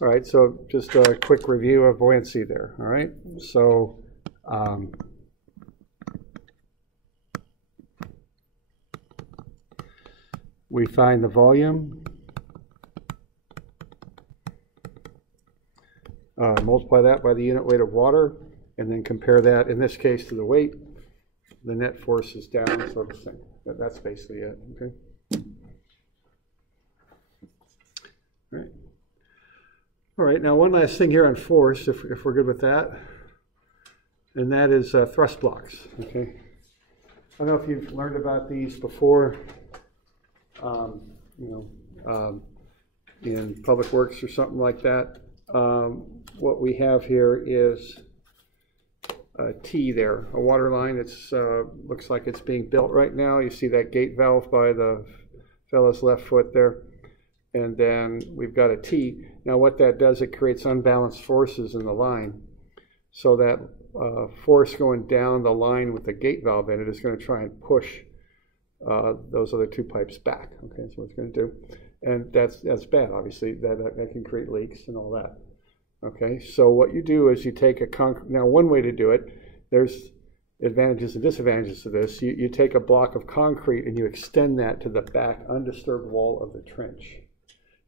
All right, so just a quick review of buoyancy there, all right? So we find the volume, multiply that by the unit weight of water, and then compare that, in this case, to the weight. The net force is down, so the same. That's basically it, okay? All right. All right, now one last thing here on force, if we're good with that, and that is thrust blocks, okay? I don't know if you've learned about these before, in public works or something like that. What we have here is a T there, a water line. It's looks like it's being built right now. You see that gate valve by the fellow's left foot there. And then we've got a T. Now what that does, it creates unbalanced forces in the line. So that force going down the line with the gate valve in it is going to try and push those other two pipes back. Okay, that's what it's going to do. And that's bad, obviously. That can create leaks and all that. Okay, so what you do is you take a concrete. Now one way to do it, there's advantages and disadvantages to this. You take a block of concrete and you extend that to the back undisturbed wall of the trench.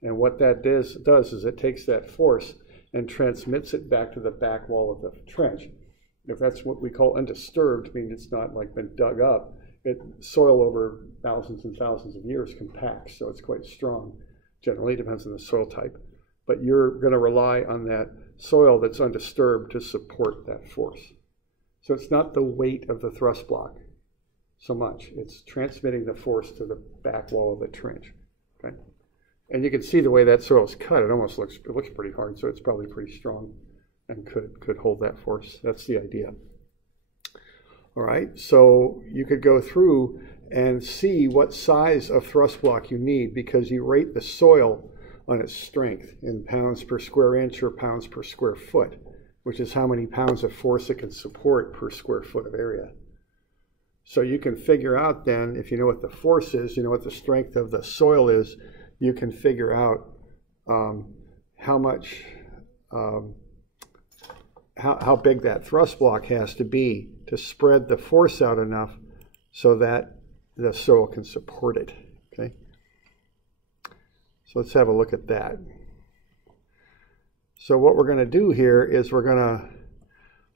And what that does is it takes that force and transmits it back to the back wall of the trench. If that's what we call undisturbed, meaning it's not like been dug up, soil over thousands and thousands of years compacts, so it's quite strong. Generally, it depends on the soil type. But you're going to rely on that soil that's undisturbed to support that force. So it's not the weight of the thrust block so much. It's transmitting the force to the back wall of the trench. Okay? And you can see the way that soil is cut. It almost looks pretty hard, so it's probably pretty strong and could hold that force. That's the idea. All right, so you could go through and see what size of thrust block you need because you rate the soil on its strength in pounds per square inch or pounds per square foot, which is how many pounds of force it can support per square foot of area. So you can figure out then, if you know what the force is, you know what the strength of the soil is, you can figure out how much, how big that thrust block has to be to spread the force out enough so that the soil can support it, okay? So let's have a look at that. So what we're going to do here is we're going to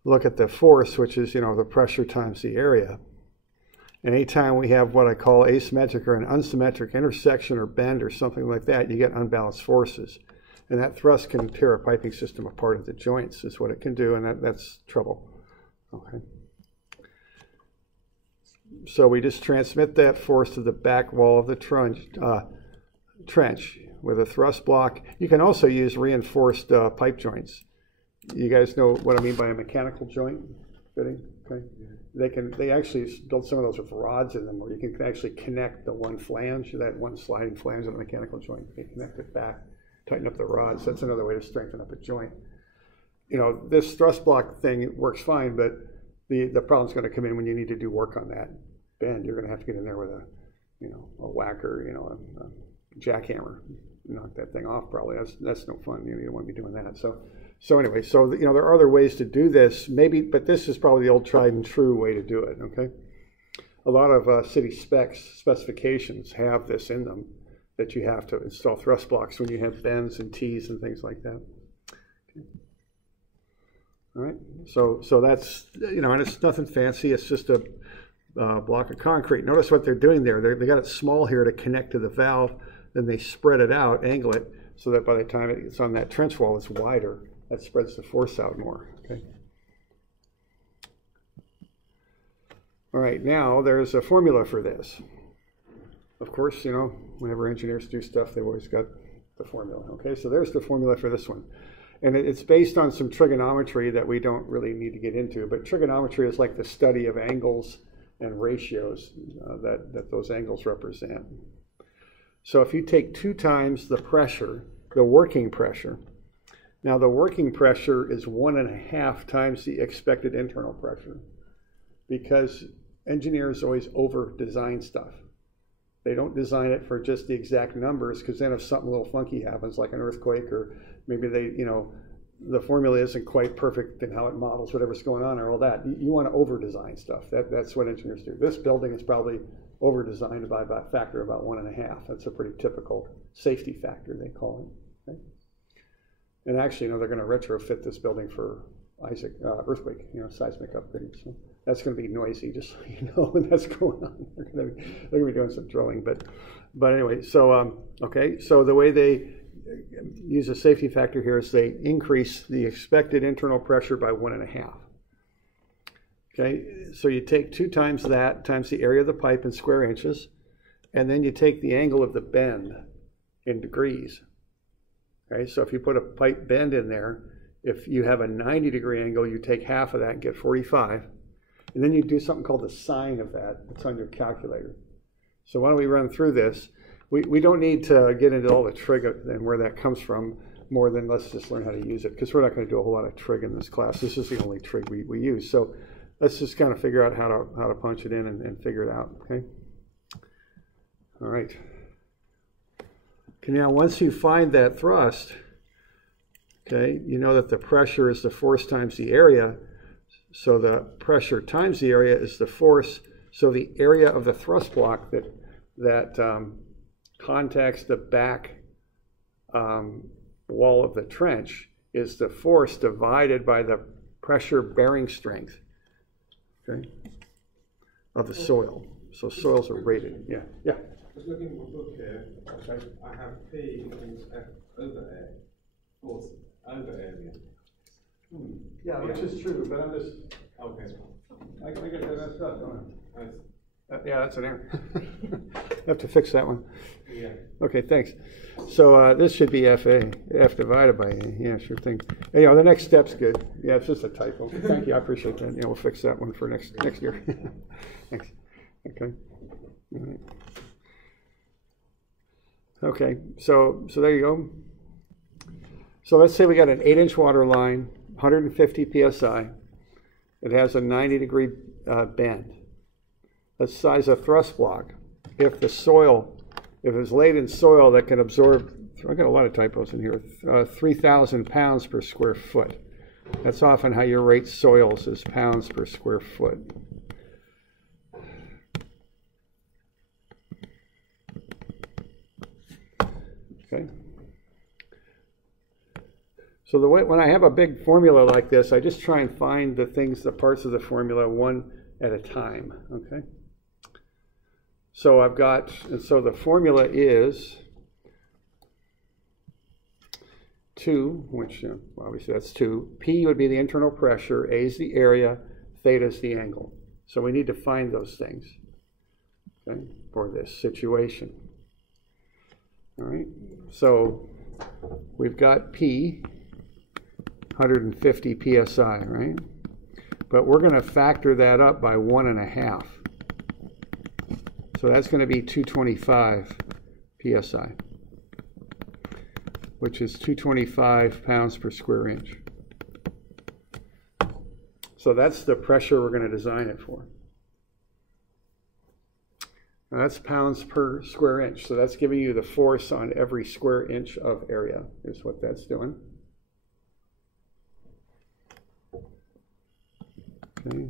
look at the force, which is, the pressure times the area. And anytime we have what I call asymmetric or an unsymmetric intersection or bend or something like that, you get unbalanced forces. And that thrust can tear a piping system apart at the joints is what it can do, and that's trouble. Okay. So we just transmit that force to the back wall of the trench with a thrust block. You can also use reinforced pipe joints. You guys know what I mean by a mechanical joint fitting? Okay. They actually build some of those with rods in them where you can actually connect the one flange, that one sliding flange of a mechanical joint. You can connect it back, tighten up the rods. That's another way to strengthen up a joint. This thrust block thing works fine, but the problem's going to come in when you need to do work on that bend. You're going to have to get in there with a whacker, a jackhammer, knock that thing off. Probably that's no fun. You don't want to be doing that. So anyway, there are other ways to do this, maybe, but this is probably the old tried and true way to do it. Okay, a lot of city specifications have this in them that you have to install thrust blocks when you have bends and T's and things like that. Okay. All right, so that's and it's nothing fancy. It's just a block of concrete. Notice what they're doing there. They got it small here to connect to the valve. Then they spread it out, angle it, so that by the time it's on that trench wall, it's wider. That spreads the force out more. Okay. All right, now there's a formula for this. Of course, whenever engineers do stuff, they've always got the formula. Okay, so there's the formula for this one. And it's based on some trigonometry that we don't really need to get into, but trigonometry is like the study of angles and ratios that those angles represent. So if you take 2 times the pressure, the working pressure, now the working pressure is 1.5 times the expected internal pressure because engineers always over-design stuff. They don't design it for just the exact numbers, because then if something a little funky happens, like an earthquake, or maybe the formula isn't quite perfect in how it models whatever's going on or all that. You want to over-design stuff. That's what engineers do. This building is probably over-designed by a factor of about 1.5. That's a pretty typical safety factor, they call it. Okay? And actually, they're going to retrofit this building for earthquake, seismic upgrade. So that's going to be noisy, just so you know when that's going on. They're going to be doing some drilling, but anyway. So okay. So the way they use a safety factor here is they increase the expected internal pressure by 1.5. Okay. So you take 2 times that times the area of the pipe in square inches, and then you take the angle of the bend in degrees. Okay. So if you put a pipe bend in there, if you have a 90-degree angle, you take half of that and get 45. And then you do something called the sine of that. It's on your calculator. So why don't we run through this? We don't need to get into all the trig and where that comes from, more than let's just learn how to use it, because we're not going to do a whole lot of trig in this class. This is the only trig we use. So let's just kind of figure out how to punch it in and figure it out. Okay. All right. Okay, now once you find that thrust, okay, you know that the pressure is the force times the area. So the pressure times the area is the force. So the area of the thrust block that contacts the back wall of the trench is the force divided by the pressure bearing strength, okay, of the soil. So soils are rated. Yeah. I was looking at my book here. Okay. I have P equals F over A, force over area. Yeah, which is true, but I'm just... Okay. I get that messed up, don't I? Nice. Yeah, that's an error. I have to fix that one. Yeah. Okay, thanks. So this should be FA, F divided by A. Yeah, sure thing. Anyhow, the next step's good. Yeah, it's just a typo. Thank you, I appreciate that. Yeah, we'll fix that one for next year. Thanks. Okay. All right. Okay, so there you go. So let's say we got an 8-inch water line, 150 psi. It has a 90-degree bend. Let's size a thrust block. If it's laid in soil that can absorb, I got a lot of typos in here, 3,000 pounds per square foot. That's often how you rate soils, is pounds per square foot. Okay. So when I have a big formula like this, I just try and find the parts of the formula one at a time, okay? So so the formula is 2, which obviously that's 2. P would be the internal pressure, A is the area, theta is the angle. So we need to find those things, okay, for this situation. All right, so we've got P, 150 psi, right? But we're going to factor that up by 1.5. So that's going to be 225 psi, which is 225 pounds per square inch. So that's the pressure we're going to design it for. Now that's pounds per square inch. So that's giving you the force on every square inch of area, is what that's doing. Okay.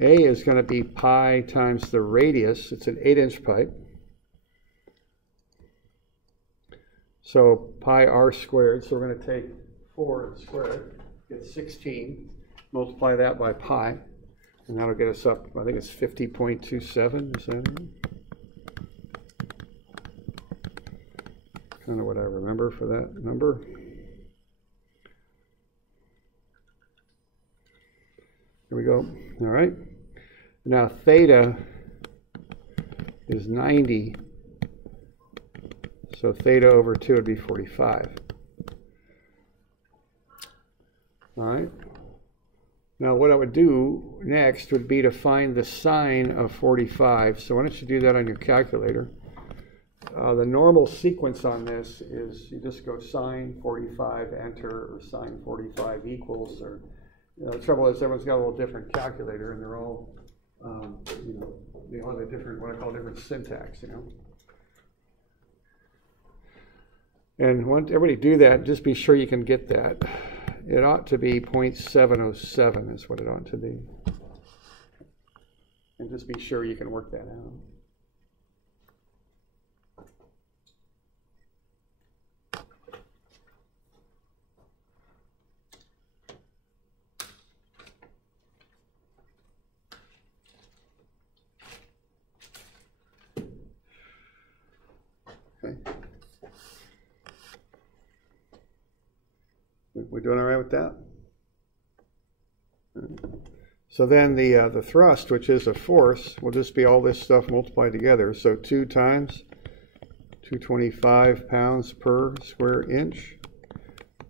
A is going to be pi times the radius. It's an 8-inch pipe. So pi r squared. So we're going to take 4 and square it, get 16. Multiply that by pi, and that'll get us up, I think it's 50.27. Is that it? Kind of what I remember for that number. Here we go. All right. Now theta is 90. So theta over 2 would be 45. All right. Now what I would do next would be to find the sine of 45. So why don't you do that on your calculator? The normal sequence on this is you just go sine 45, enter, or sine 45 equals, or The trouble is everyone's got a little different calculator, and they're all, they all have a different, what I call different syntax, And once everybody do that, just be sure you can get that. It ought to be 0.707 is what it ought to be. And just be sure you can work that out. Okay. We're doing all right with that? So then the thrust, which is a force, will just be all this stuff multiplied together. So 2 times 225 pounds per square inch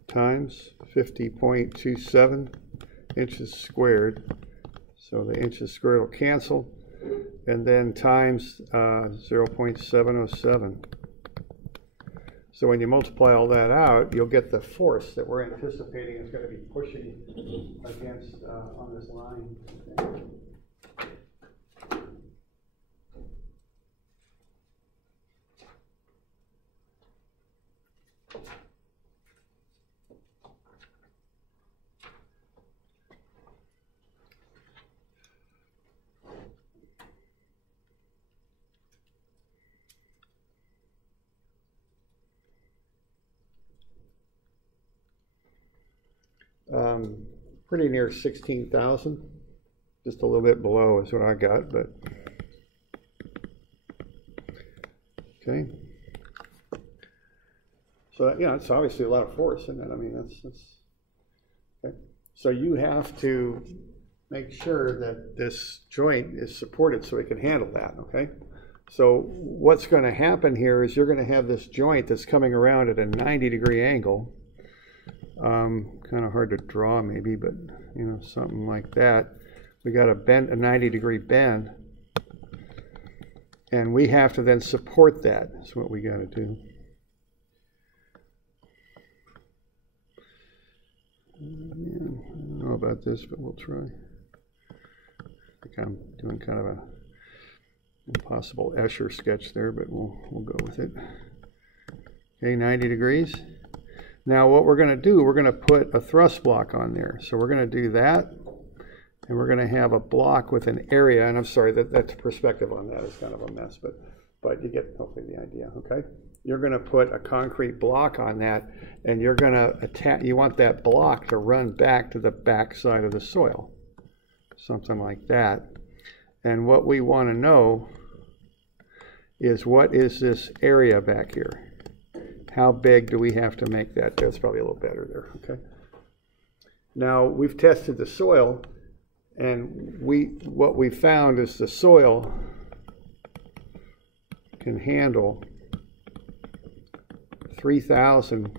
times 50.27 inches squared. So the inches squared will cancel. And then times 0.707. So when you multiply all that out, you'll get the force that we're anticipating is going to be pushing against on this line. Pretty near 16,000, just a little bit below is what I got, but okay. So it's obviously a lot of force, isn't it? I mean, that's okay. So you have to make sure that this joint is supported so it can handle that, okay? So what's going to happen here is you're going to have this joint that's coming around at a 90-degree angle. Kind of hard to draw maybe, but something like that. We got a 90-degree bend, and we have to then support that. That's what we got to do. I don't know about this, but we'll try. I think I'm doing kind of a impossible Escher sketch there, but we'll go with it. Okay, 90 degrees. Now what we're going to do, we're going to put a thrust block on there. So we're going to do that, and we're going to have a block with an area, and I'm sorry, that's perspective on that is kind of a mess, but you get hopefully the idea, okay? You're going to put a concrete block on that, and you're going to attach, you want that block to run back to the back side of the soil, something like that. And what we want to know is what is this area back here? How big do we have to make that? That's probably a little better there, okay? Now, we've tested the soil, and what we found is the soil can handle 3,000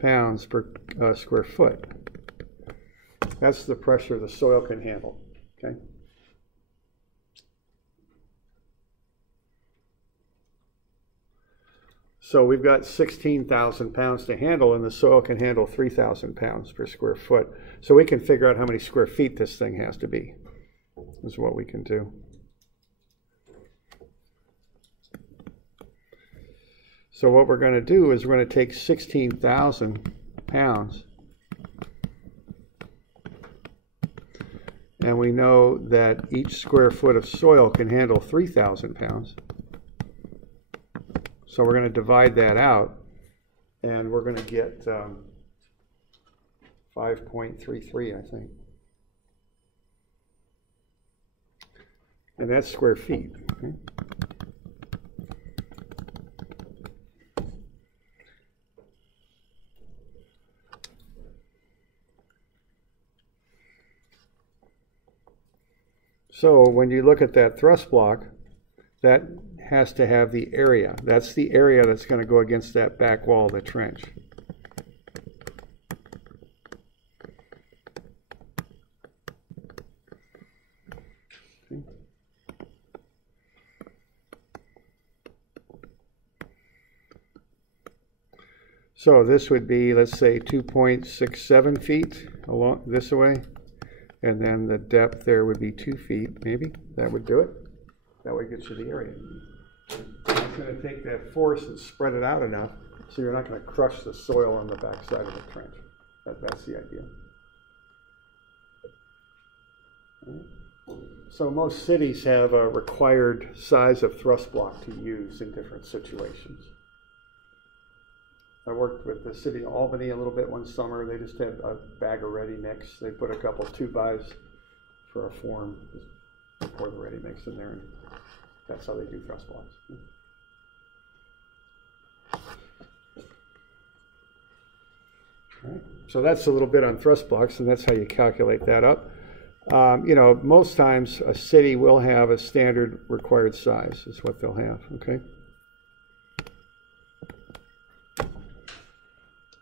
pounds per square foot. That's the pressure the soil can handle, okay? So we've got 16,000 pounds to handle, and the soil can handle 3,000 pounds per square foot. So we can figure out how many square feet this thing has to be, is what we can do. So what we're going to do is we're going to take 16,000 pounds, and we know that each square foot of soil can handle 3,000 pounds. So we're going to divide that out, and we're going to get 5.33, I think. And that's square feet. Okay? So when you look at that thrust block, that has to have the area. That's the area that's going to go against that back wall of the trench. Okay. So this would be, let's say, 2.67 feet along this way, and then the depth there would be 2 feet, maybe. That would do it. That way it gets you the area. It's going to take that force and spread it out enough so you're not going to crush the soil on the backside of the trench. That's the idea. So most cities have a required size of thrust block to use in different situations. I worked with the city of Albany a little bit one summer. They just had a bag of ready mix. They put a couple 2x for a form, just pour the ready mix in there, and that's how they do thrust blocks. All right. So that's a little bit on thrust blocks, and that's how you calculate that up. You know, most times a city will have a standard required size, is what they'll have, okay?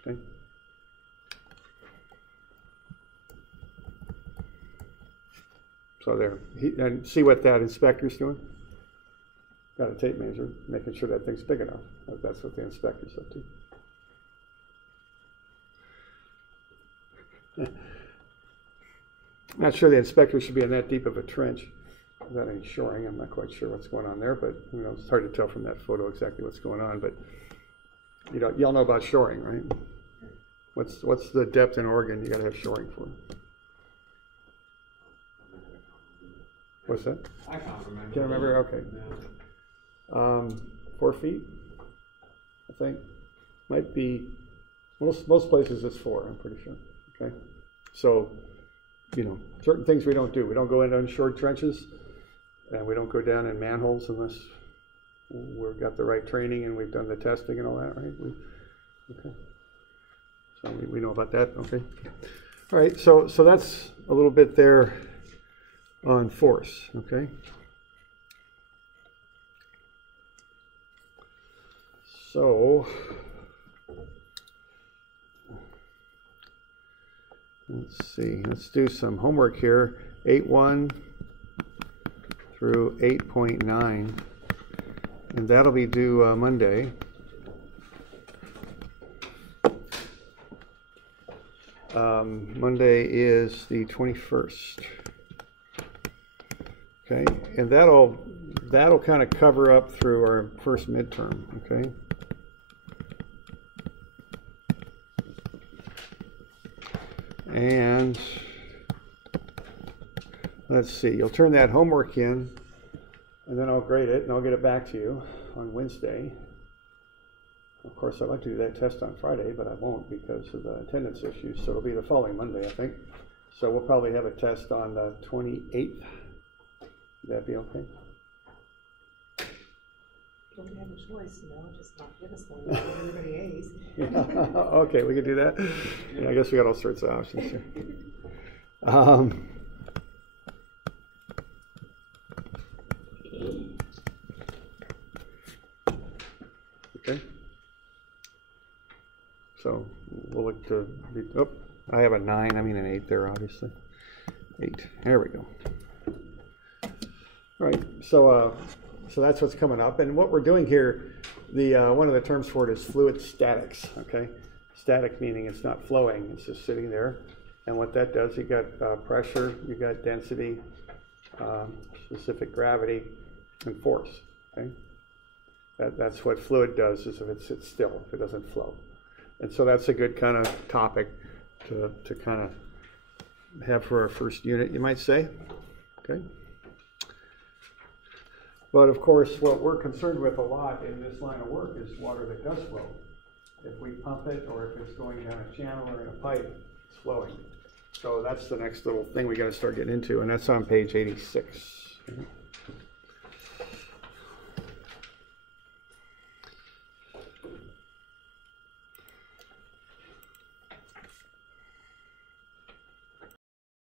Okay. So there, and see what that inspector's doing? Got a tape measure, making sure that thing's big enough. That's what the inspector's up to. Not sure the inspector should be in that deep of a trench without any shoring. I'm not quite sure what's going on there, but you know, it's hard to tell from that photo exactly what's going on. But you know, y'all know about shoring, right? What's the depth in Oregon you got to have shoring for? What's that? I can't remember. Can't remember? Okay. No. 4 feet, I think. Might be, most places it's 4, I'm pretty sure. Okay. So, you know, certain things we don't do. We don't go into unshored trenches, and we don't go down in manholes unless we've got the right training and we've done the testing and all that, right? Okay. So we know about that, okay. All right, so that's a little bit there on force, okay. So, let's see, let's do some homework here. 8.1 through 8.9, and that'll be due Monday. Monday is the 21st. Okay, and that'll kind of cover up through our first midterm, okay? And let's see, you'll turn that homework in, and then I'll grade it, and I'll get it back to you on Wednesday. Of course, I'd like to do that test on Friday, but I won't because of the attendance issues, so it'll be the following Monday, I think. So we'll probably have a test on the 28th. Would that be okay? Don't have a choice, you know, just not give us one, give everybody A's. Okay, we can do that. Yeah, I guess we got all sorts of options here. Okay. So we'll look to, oh, I have a 9, I mean an 8 there, obviously. 8, there we go. All right, so that's what's coming up, and what we're doing here, the one of the terms for it is fluid statics. Okay, static meaning it's not flowing; it's just sitting there. And what that does, you got pressure, you got density, specific gravity, and force. Okay, that's what fluid does. Is if it sits still, if it doesn't flow. And so that's a good kind of topic to kind of have for our first unit, you might say. Okay. But of course, what we're concerned with a lot in this line of work is water that does flow. If we pump it, or if it's going down a channel or in a pipe, it's flowing. So that's the next little thing we got to start getting into, and that's on page 86.